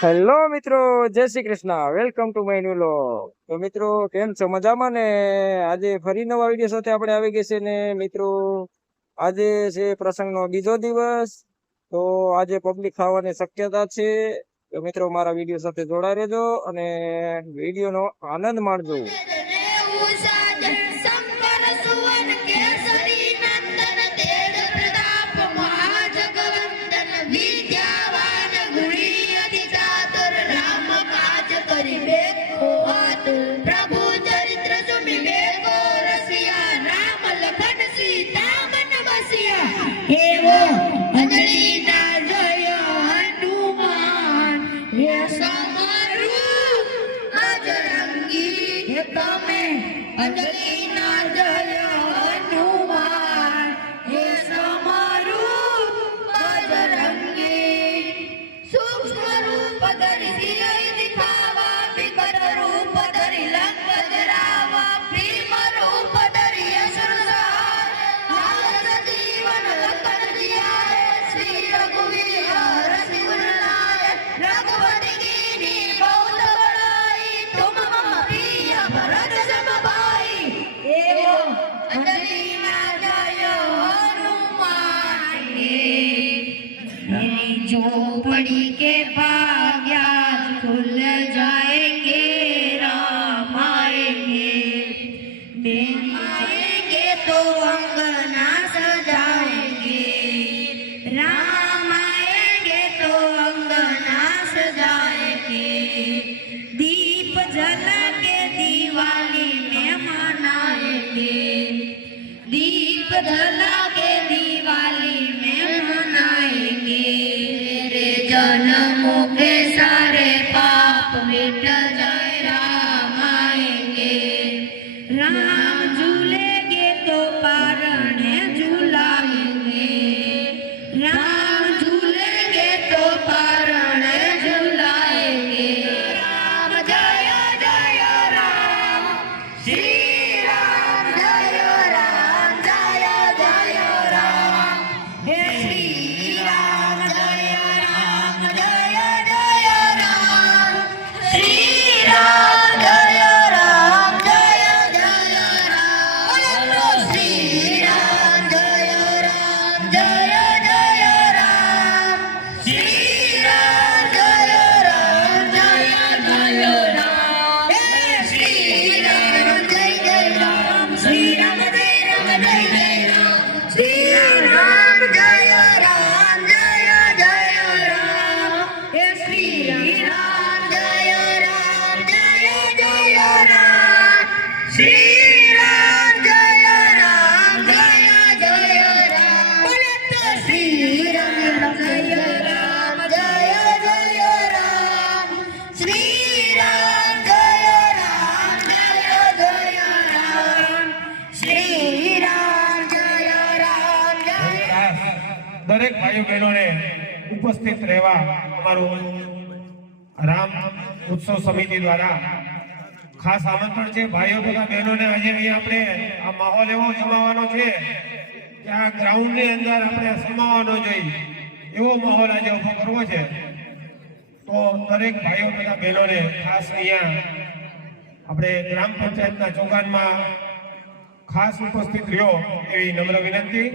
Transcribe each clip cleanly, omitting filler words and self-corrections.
Hello મિત્રો, જય Shri Krishna. Welcome to my new vlog. તો મિત્રો કેમ છો? મજામાં ને? આજે ફરી નવા વિડીયો સાથે આપણે આવી ગયા છે ને મિત્રો, આજે છે પ્રસંગનો બીજો દિવસ. તો આજે પબ્લિક ખાવાની શક્યતા છે. તો મિત્રો મારા વિડીયો સાથે જોડાઈ રહેજો અને વિડીયોનો આનંદ માણજો. झोपड़ी के भाग्या खुल जाएंगे, राम आएंगे, बेनी आएंगे तो अंगना सजाएंगे, राम आएंगे तो अंगना सजाएंगे, दीप जला के दिवाली में मनाएंगे, दीप जला के दिवाली में मनाएंगे, जन्मों के सारे पाप मिट जाए, राम आएंगे, राम झूलेंगे तो पारणे झूलाएंगे, राम झूलेंगे तो पारणे झूलाएंगे, राम जय जय राम, श्री राम जय राम, जय जय राम, हे श्री राम जय राम, जय जय राम, श्री राम जय राम, जय जय राम, बोलो श्री राम जय राम, जय जय राम, श्री राम जय राम, जय जय राम, हे श्री राम जय जय राम, श्री राम जय राम, जय जय राम, श्री राम जय राम, जय जय राम, हे श्री राम जय राम, जय जय राम, श्री राम जय राम, जय जय राम, बोलो तो श्री राम जय राम, जय जय राम, श्री राम जय राम, जय जय राम, श्री राम जय राम, जय દરેક ભાઈઓ બહેનોને ઉપસ્થિત રહેવા અમારું રામ ઉત્સવ સમિતિ દ્વારા ખાસ આમંત્રણ છે. ભાઈઓ તથા બહેનોને આજે અહીં આપણે આ માહોલ એવો જમાવવાનો છે કે આ ગ્રાઉન્ડની અંદર આપણે સમાવવાનો જોઈએ એવો માહોલ આજે ઉભો કરવો છે. તો દરેક ભાઈઓ તથા બહેનોને ખાસ અહીંયા આપણે ગ્રામ પંચાયતના ચોગાનમાં ખાસ ઉપસ્થિત રહ્યો એવી નમ્ર વિનંતી.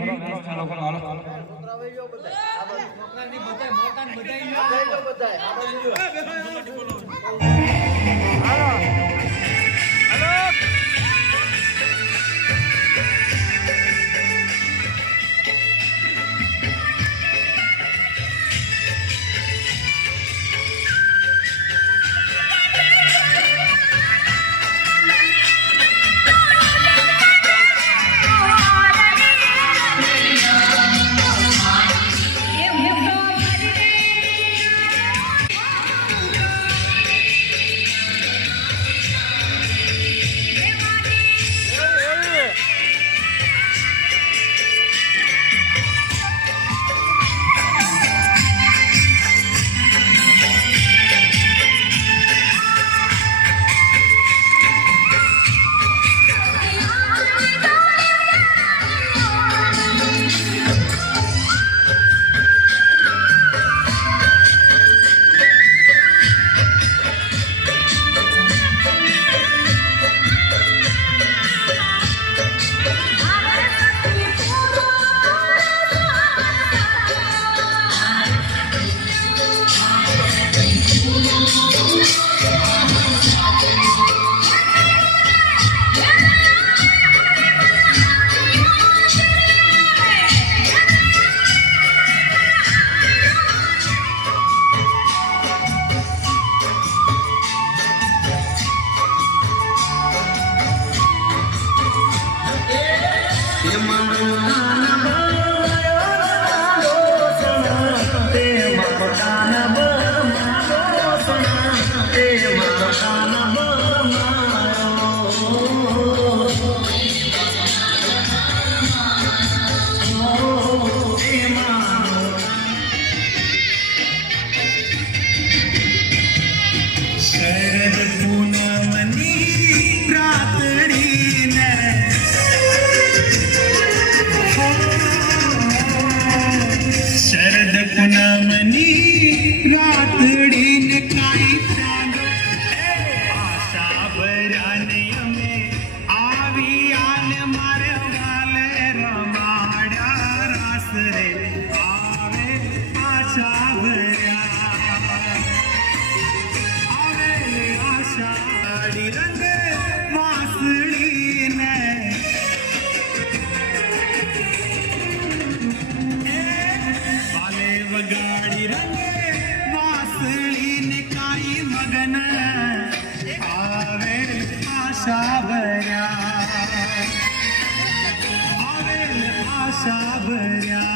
શરદ પૂનમની રાતડીને કાંઈ ચાલો આશા ભર્યાને અમે આવ્યાને મારે વાલે રમાડ્યા રાસ રે આવે આશા ભર્યા આવે આશા રંગ વાસળીને વાલે વગાડી રંગે વાસળીને કાંઈ મગન આવે આશા ભર્યા આવે આશા ભર્યા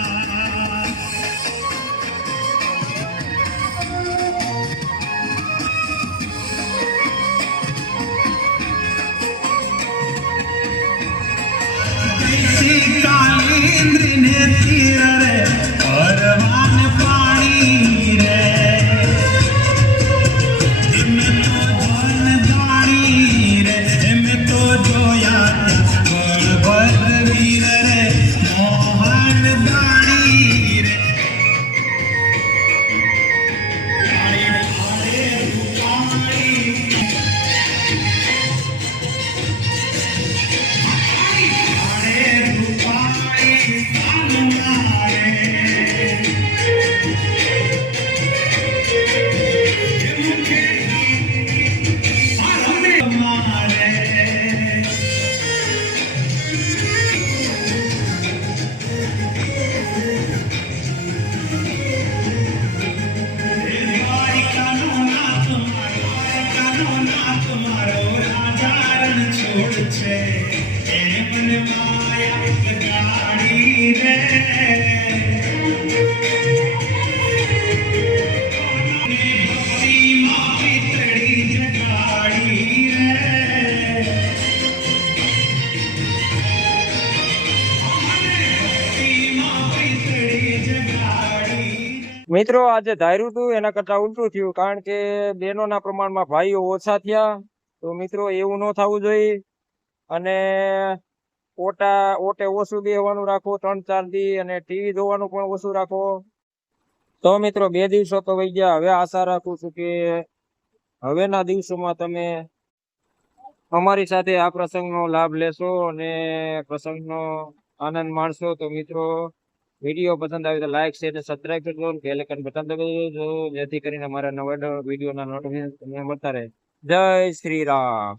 કાલેન્દ્રને તીર રે પરવાન પાણી રે એમે તો ધન દાણી રે એમે તો જોયા બળભદ્ર વીર રે મોહન દાણી રે કાળી ભાડે રૂપાણી મિત્રો આજે ધાર્યું હતું એના કરતા ઉલટું થયું, કારણ કે બહેનોના પ્રમાણમાં ભાઈઓ ઓછા થયા. તો મિત્રો એવું ન થવું જોઈએ, અને ઓટે ઓછું બેહવાનું રાખો 3-4 દી, અને ટીવી જોવાનું પણ ઓછું રાખો. તો મિત્રો 2 દિવસો તો વહી ગયા. હવે આશા રાખું છું કે હવેના દિવસોમાં તમે અમારી સાથે આ પ્રસંગનો લાભ લેશો અને પ્રસંગનો આનંદ માણશો. તો મિત્રો વિડીયો પસંદ આવે તો લાઈક શેર અને સબસ્ક્રાઇબ કરજો, બેલ આઇકન બટન દબાવી દેજો, જેથી કરીને અમારા નવા વિડીયોના નોટિફિકેશન તમને મળતા રહે. જય શ્રી રામ.